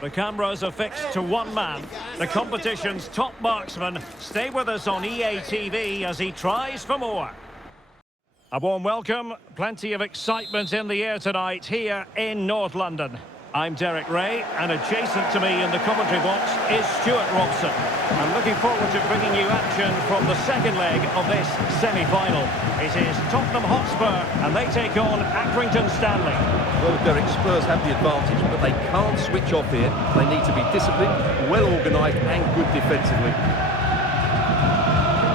The cameras are fixed to one man, the competition's top marksman. Stay with us on EA TV as he tries for more. A warm welcome, plenty of excitement in the air tonight here in North London. I'm Derek Ray, and adjacent to me in the commentary box is Stuart Robson. I'm looking forward to bringing you action from the second leg of this semi-final. It is Tottenham Hotspur, and they take on Accrington Stanley. Well, Derek, Spurs have the advantage, but they can't switch off here. They need to be disciplined, well organised and good defensively.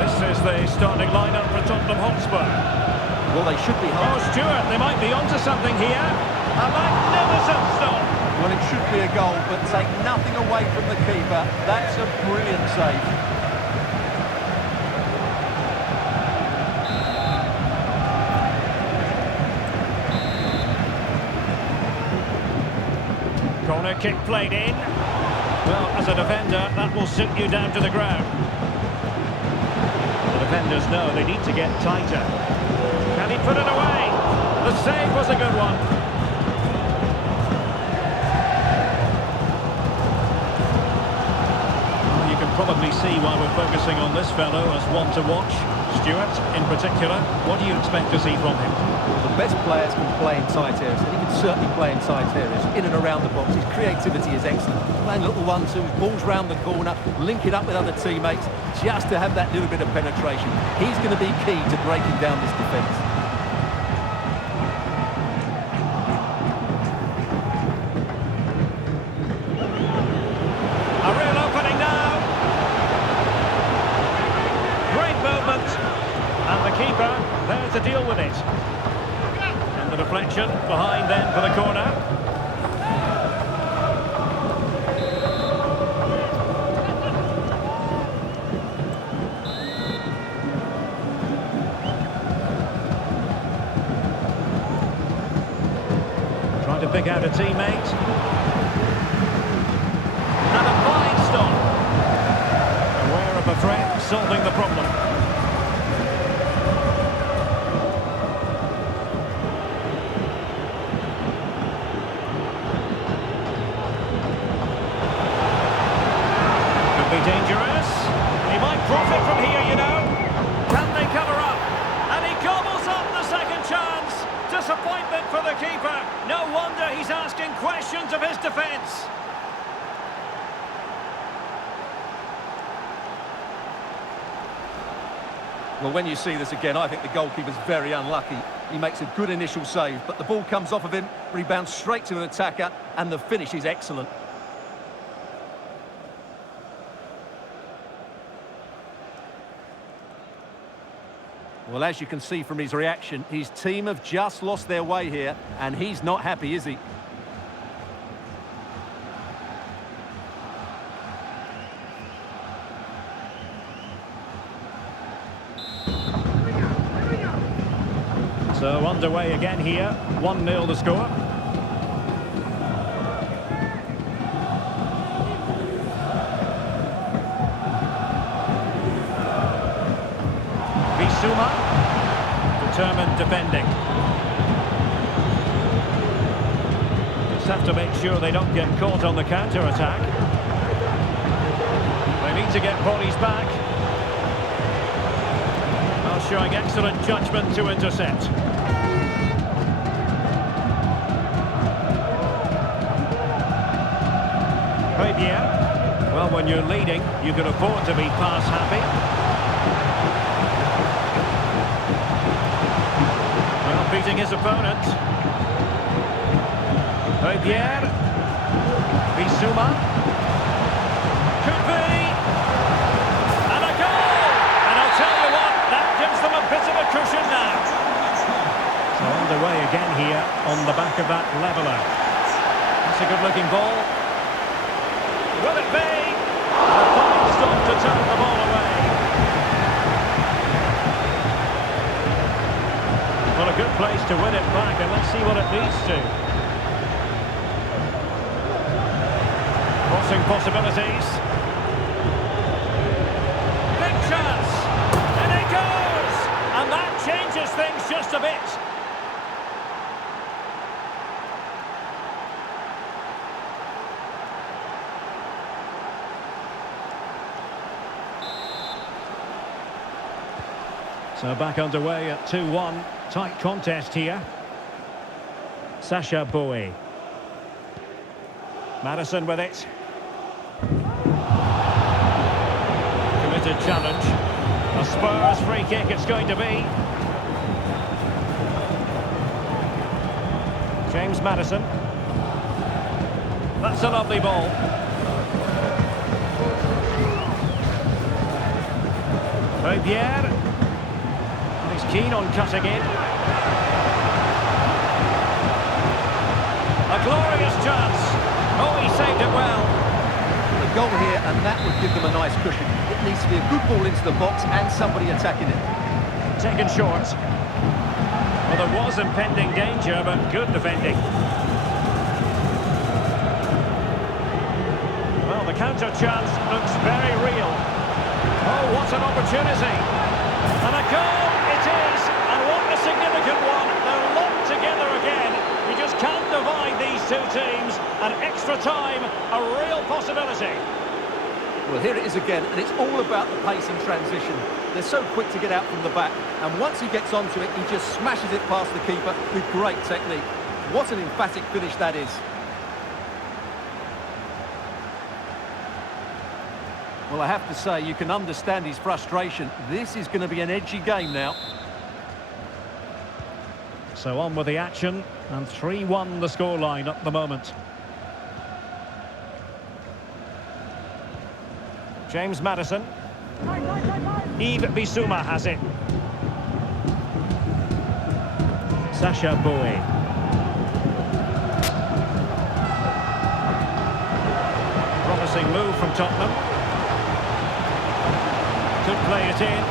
This is the starting lineup for Tottenham Hotspur. Well, they should be hard. Oh, Stuart, they might be onto something here. A magnificent stop. Well, it should be a goal, but take nothing away from the keeper. That's a brilliant save. Corner kick played in. Well, as a defender, that will sit you down to the ground. The defenders know they need to get tighter. Can he put it away? The save was a good one. You can probably see why we're focusing on this fellow as one to watch. Stuart, in particular, what do you expect to see from him? Well, the best players can play in tight areas, and he can certainly play in tight areas, in and around the box. His creativity is excellent. Playing little 1-2s, balls round the corner, linking up with other teammates, just to have that little bit of penetration. He's going to be key to breaking down this defence. A real opening now. Great movement. And the keeper there to deal with it. And the deflection behind then for the corner. Trying to pick out a teammate. And a fine stop. Aware of the threat, solving the problem. Could be dangerous. He might profit from here, you know. Can they cover up? And he gobbles up the second chance. Disappointment for the keeper. No wonder he's asking questions of his defence. Well, when you see this again, I think the goalkeeper's very unlucky. He makes a good initial save, but the ball comes off of him, rebounds straight to an attacker, and the finish is excellent. Well, as you can see from his reaction, his team have just lost their way here, and he's not happy, is he? So underway again here, 1-0 the score. Bissouma, determined defending. Just have to make sure they don't get caught on the counter-attack. They need to get bodies back. Well, showing excellent judgment to intercept. Well, when you're leading, you can afford to be pass happy. Well, beating his opponent. Pierre. Bissouma. Could be. And a goal! And I'll tell you what, that gives them a bit of a cushion now. So underway again here on the back of that leveller. That's a good-looking ball. Will it be? A fine stop to turn the ball away. Well, a good place to win it back, and let's see what it leads to. Crossing possibilities. Big chance! And it goes! And that changes things just a bit. So back underway at 2-1. Tight contest here. Sacha Boey. Maddison with it. Committed challenge. A Spurs free kick it's going to be. James Maddison. That's a lovely ball. Pierre. He's keen on cutting in. A glorious chance. Oh, he saved it well. The goal here, and that would give them a nice cushion. It needs to be a good ball into the box and somebody attacking it. Taken short. Well, there was impending danger, but good defending. Well, the counter chance looks very real. Oh, what an opportunity. And a goal it is, and what a significant one. They're locked together again. You just can't divide these two teams. And extra time, a real possibility. Well, here it is again, and it's all about the pace and transition. They're so quick to get out from the back, and once he gets onto it, he just smashes it past the keeper with great technique. What an emphatic finish that is. Well, I have to say, you can understand his frustration. This is going to be an edgy game now. So on with the action, and 3-1 the scoreline at the moment. James Maddison. Yves Bissouma has it. Sacha Boey. Promising move from Tottenham. Could play it in.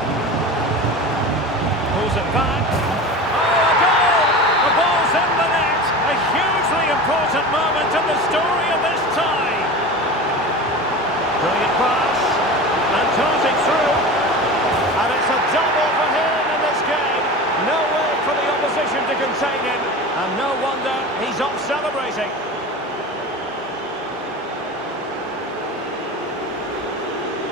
Pulls it back. Oh, a goal! The ball's in the net. A hugely important moment in the story of this tie. Brilliant pass. And turns it through. And it's a double for him in this game. No way for the opposition to contain him. And no wonder he's off celebrating.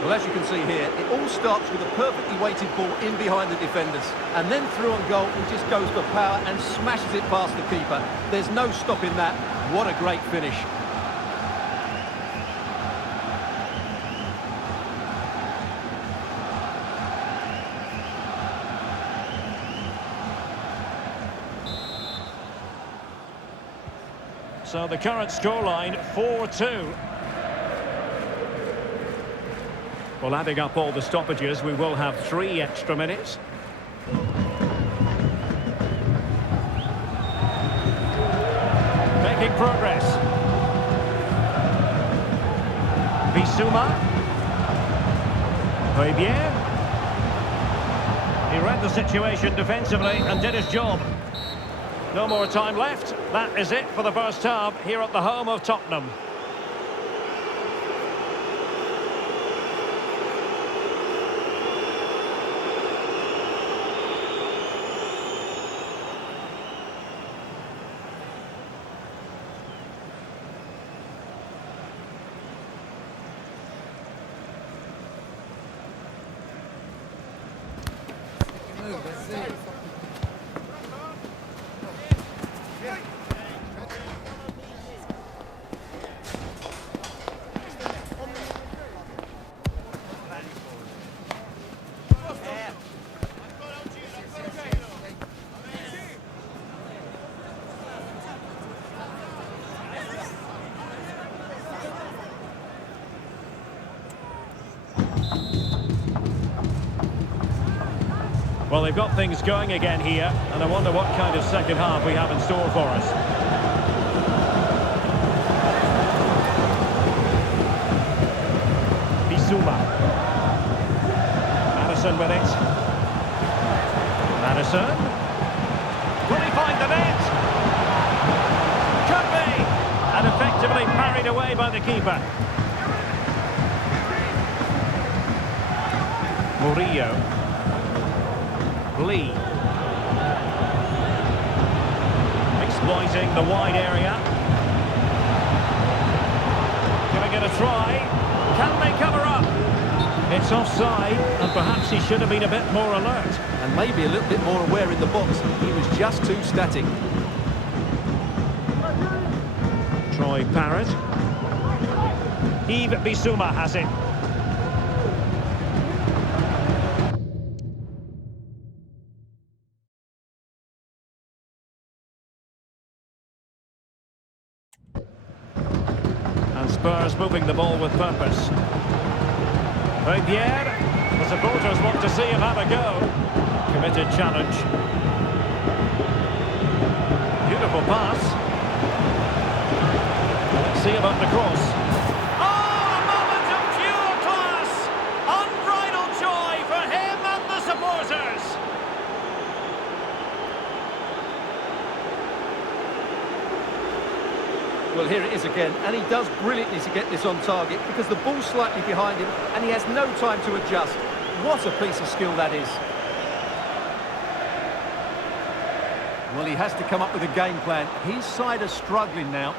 Well, as you can see here, it all starts with a perfectly weighted ball in behind the defenders. And then through on goal, he just goes for power and smashes it past the keeper. There's no stopping that. What a great finish. So the current scoreline, 4-2. Well, adding up all the stoppages, we will have 3 extra minutes. Making progress. Bissouma. Pierre. He read the situation defensively and did his job. No more time left. That is it for the first half here at the home of Tottenham. Well, they've got things going again here, and I wonder what kind of second half we have in store for us. Bissouma. Maddison with it. Maddison. Will he find the net? Could be! And effectively parried away by the keeper. Murillo. Lee. Exploiting the wide area. Gonna get a try. Can they cover up? It's offside, and perhaps he should have been a bit more alert. And maybe a little bit more aware in the box. He was just too static. Troy Parrott. Yves Bissouma has it. And Spurs moving the ball with purpose. Pierre, the supporters want to see him have a go. Committed challenge. Beautiful pass. Let's see about the cross. Oh, a moment of pure class! Unbridled joy for him and the supporters. Well, here it is again, and he does brilliantly to get this on target because the ball's slightly behind him and he has no time to adjust. What a piece of skill that is. Well, he has to come up with a game plan. His side are struggling now.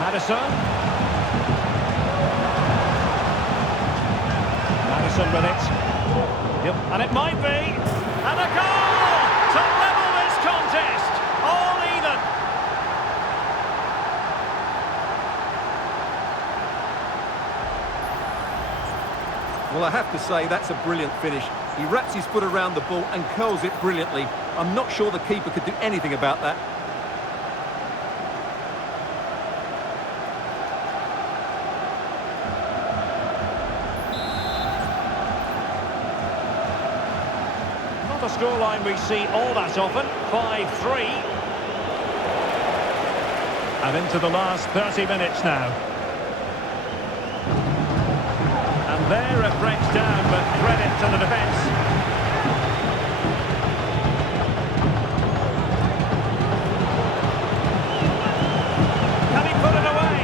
Maddison. With it. Yep. And it might be. And a goal to level this contest. All even. Well, I have to say, that's a brilliant finish. He wraps his foot around the ball and curls it brilliantly. I'm not sure the keeper could do anything about that. A scoreline we see all that often, 5-3. And into the last 30 minutes now. And there it breaks down, but credit to the defence. Can he put it away?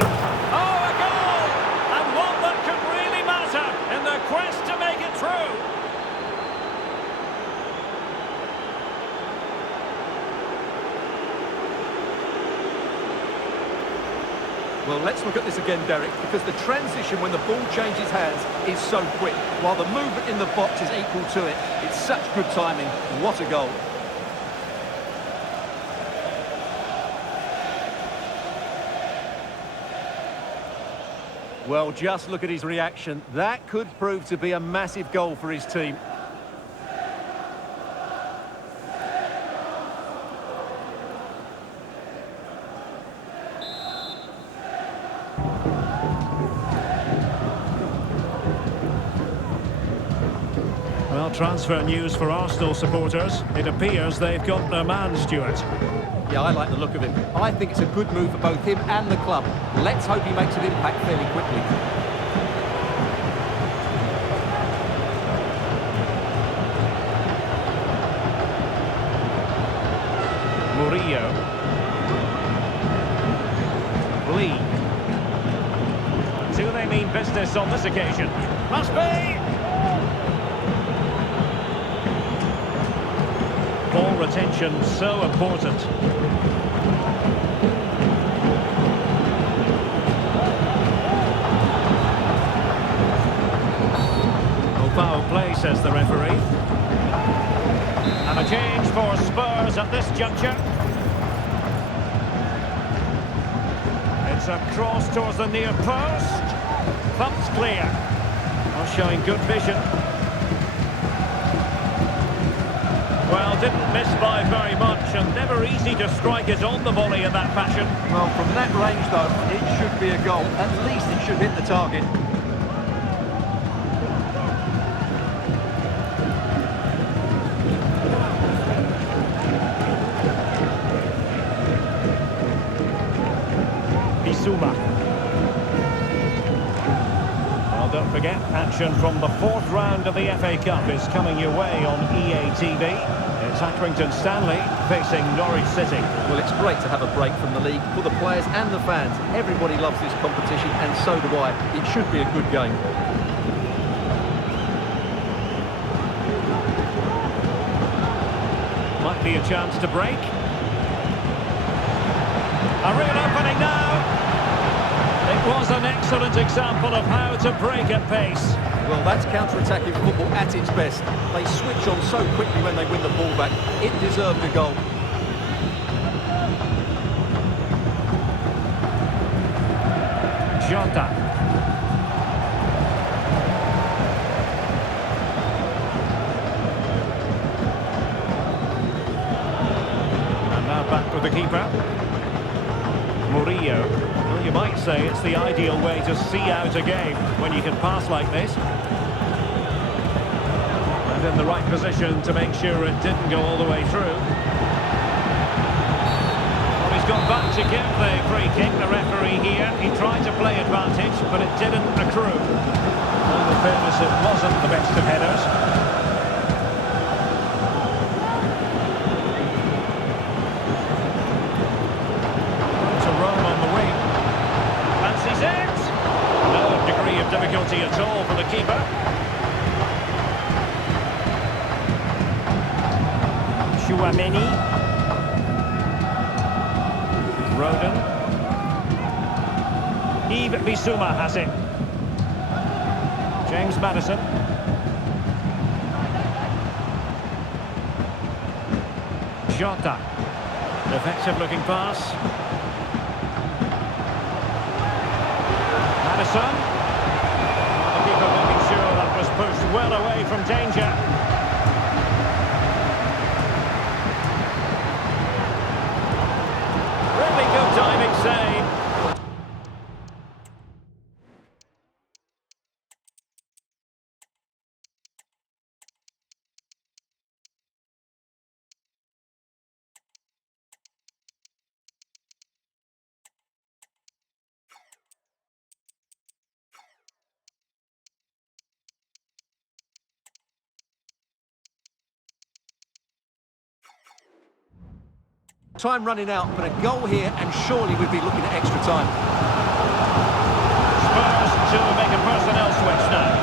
Oh, a goal! And one that could really matter in the quest to make it through. Well, let's look at this again, Derek, because the transition when the ball changes hands is so quick, while the movement in the box is equal to it. It's such good timing. What a goal. Well, just look at his reaction. That could prove to be a massive goal for his team. Well, transfer news for Arsenal supporters. It appears they've got their man, Stuart. Yeah, I like the look of him. I think it's a good move for both him and the club. Let's hope he makes an impact fairly quickly. Murillo. Lee. Do they mean business on this occasion? Must be! Ball retention so important. No foul play, says the referee. And a change for Spurs at this juncture. It's a cross towards the near post. Thumped clear. Not showing good vision. Well, didn't miss by very much, and never easy to strike it on the volley in that fashion. Well, from that range, though, it should be a goal. At least it should hit the target. Bissouma. Well, don't forget, action from the fourth round of the FA Cup is coming your way on EA TV. It's Accrington Stanley facing Norwich City. Well, it's great to have a break from the league for the players and the fans. Everybody loves this competition, and so do I. It should be a good game. Might might be a chance to break. A real opening now. It was an excellent example of how to break at pace. Well, that's counter-attacking football at its best. They switch on so quickly when they win the ball back. It deserved a goal. Jota. And now back with the keeper. Murillo. Well, you might say it's the ideal way to see out a game when you can pass like this. And in the right position to make sure it didn't go all the way through. Well, he's got back to give the free kick, the referee here. He tried to play advantage, but it didn't accrue. Well, in fairness, it wasn't the best of headers. Difficulty at all for the keeper. Tchouaméni. Rodon. Yves Bissouma has it. James Maddison. Jota. Effective looking pass. Maddison. Making sure that was pushed well away from danger. Really good diving save. Time running out, but a goal here, and surely we'd be looking at extra time. Spurs to make a personnel switch now.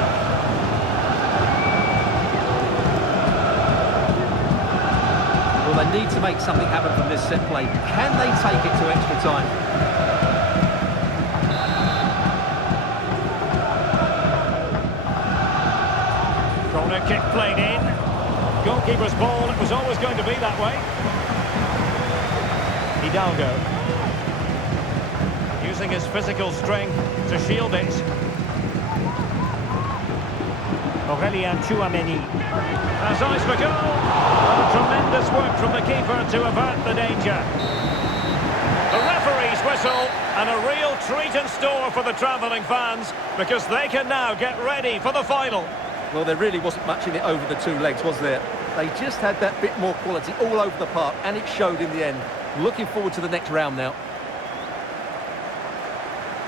Well, they need to make something happen from this set play. Can they take it to extra time? Corner kick played in. Goalkeeper's ball, it was always going to be that way. Hidalgo. Using his physical strength to shield it. Aurélien Tchouaméni. Has eyes for goal. Oh, tremendous work from the keeper to avert the danger. The referee's whistle, and a real treat in store for the travelling fans, because they can now get ready for the final. Well, there really wasn't much in it over the two legs, was there? They just had that bit more quality all over the park, and it showed in the end. Looking forward to the next round now.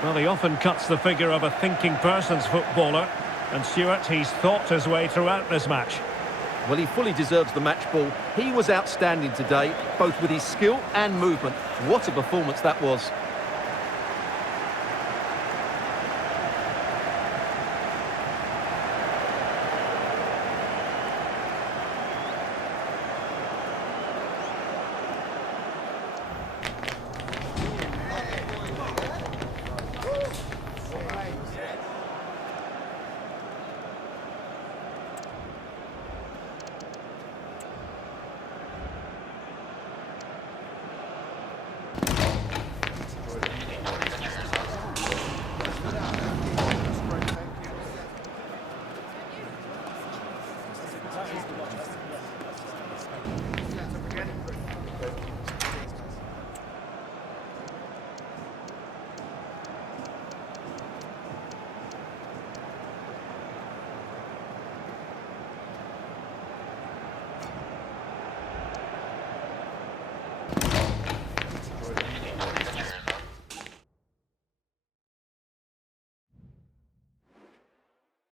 Well, he often cuts the figure of a thinking person's footballer. And Stuart, he's thought his way throughout this match. Well, he fully deserves the match ball. He was outstanding today, both with his skill and movement. What a performance that was.